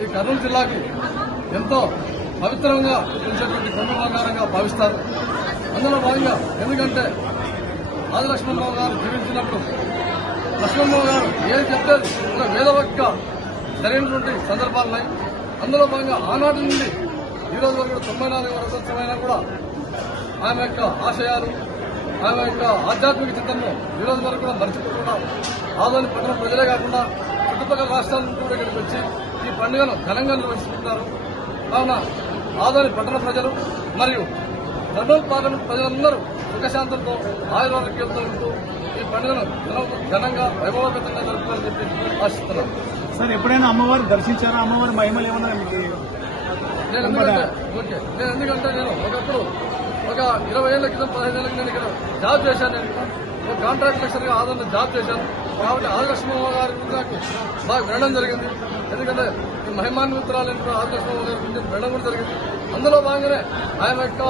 ఈ కర్నూలు జిల్లాకి ఎంతో పవిత్రంగా పిలిచేటువంటి కొండ బంగారంగా భావిస్తారు. అందులో భాగంగా ఎందుకంటే ఆదిలక్ష్మణరావు గారు జీవించినప్పుడు లక్ష్మణరావు గారు ఏది చెప్తే ఒక వేదవక్క జరిగినటువంటి సందర్భాలున్నాయి. అందులో భాగంగా ఆనాటి నుండి ఈ రోజు వరకు 94 వరసమైనా కూడా ఆమె యొక్క ఆశయాలు, ఆమె యొక్క ఆధ్యాత్మిక చిత్తంలో ఈ రోజు వరకు కూడా మర్చిపోకుండా ఆదోని పట్టణ ప్రజలే కాకుండా చుట్టుపక్కల రాష్ట్రాల నుంచి కూడా ఇక్కడికి వచ్చి ఈ పండుగను ఘనంగా నిర్వహిస్తుంటారు. కావున ఆదోని పట్టణ ప్రజలు మరియు కర్నూలు పార్లమెంట్ ప్రజలందరూ సుఖశాంతులతో ఆయురారోగ్యాలతో ఉంటూ ఈ పండుగను ఘనంగా వైభవపేతంగా జరుపుకోవాలని చెప్పి ఆశిస్తున్నాను. సార్, ఎప్పుడైనా అమ్మవారు దర్శించారా? అమ్మవారి మహిమలు ఏమన్నా మీకు? నేను ఎందుకంటే నేను ఒకప్పుడు ఒక 20 ఏళ్ల క్రితం 15 ఏళ్ల నేను ఇక్కడ జాబ్ చేశాను. నేను ఒక కాంట్రాక్ట్ లెక్చర్ గా ఆదరణ జాబ్ చేశాను. కాబట్టి ఆదిలక్ష్మమ్మ గారి గురించి నాకు బాగా వినడం జరిగింది. ఎందుకంటే ఈ మహిమాన్వితురాలైన ఆదిలక్ష్మమ్మ గారి గురించి వినడం కూడా జరిగింది. అందులో భాగంగానే ఆయన యొక్క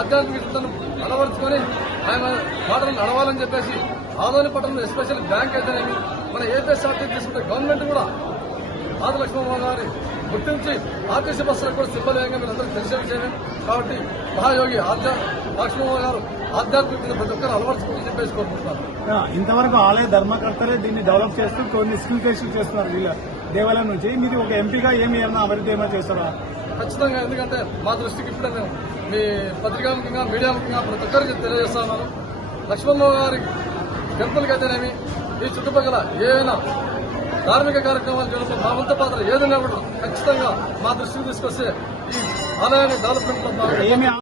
ఆధ్యాత్మిక చిత్తను అలవరుచుకొని ఆయన మాటలు నడవాలని చెప్పేసి ఆదోని పట్టణంలో ఎస్పెషల్ బ్యాంక్ అయితేనేమి మన ఏపీఎస్ఆర్టీ తీసుకుంటే గవర్నమెంట్ కూడా ఆదిలక్ష్మమ్మ గారి గుర్తించి ఆర్టీసీ బస్సులకు కూడా సిబ్బందిగా మీరందరూ తెలిసే విషయమే. కాబట్టి మహాయోగి లక్ష్మమ్మ గారు ఆధ్యాత్మిక ప్రతి ఒక్కరు అలవర్చుకోవాలని చెప్పేసి కోరుకుంటున్నారు. ఇంతవరకు ఆలయ ధర్మకర్తలే దీన్ని డెవలప్ చేస్తూ కొన్ని స్కిల్ టెస్టులు చేస్తున్నారు వీళ్ళ దేవాలయం నుంచి. మీరు ఒక ఎంపీగా ఏమైనా అభివృద్ధి ఏమైనా చేస్తారా? ఖచ్చితంగా. ఎందుకంటే మా దృష్టికి ఇప్పుడే నేను మీ పత్రికాముఖంగా మీడియా ముఖ్యంగా ప్రతి ఒక్కరికి తెలియజేస్తున్నాను. లక్ష్మమ్మ గారి టెంపుల్కి అయితేనేమి ఈ చుట్టుపక్కల ఏమైనా ధార్మిక కార్యక్రమాలు చేయడంలో మా వంతు పాత్ర ఏదైనా కూడా ఖచ్చితంగా మా దృష్టికి తీసుకొస్తే ఈ ఆలయాన్ని డెవలప్మెంట్ లో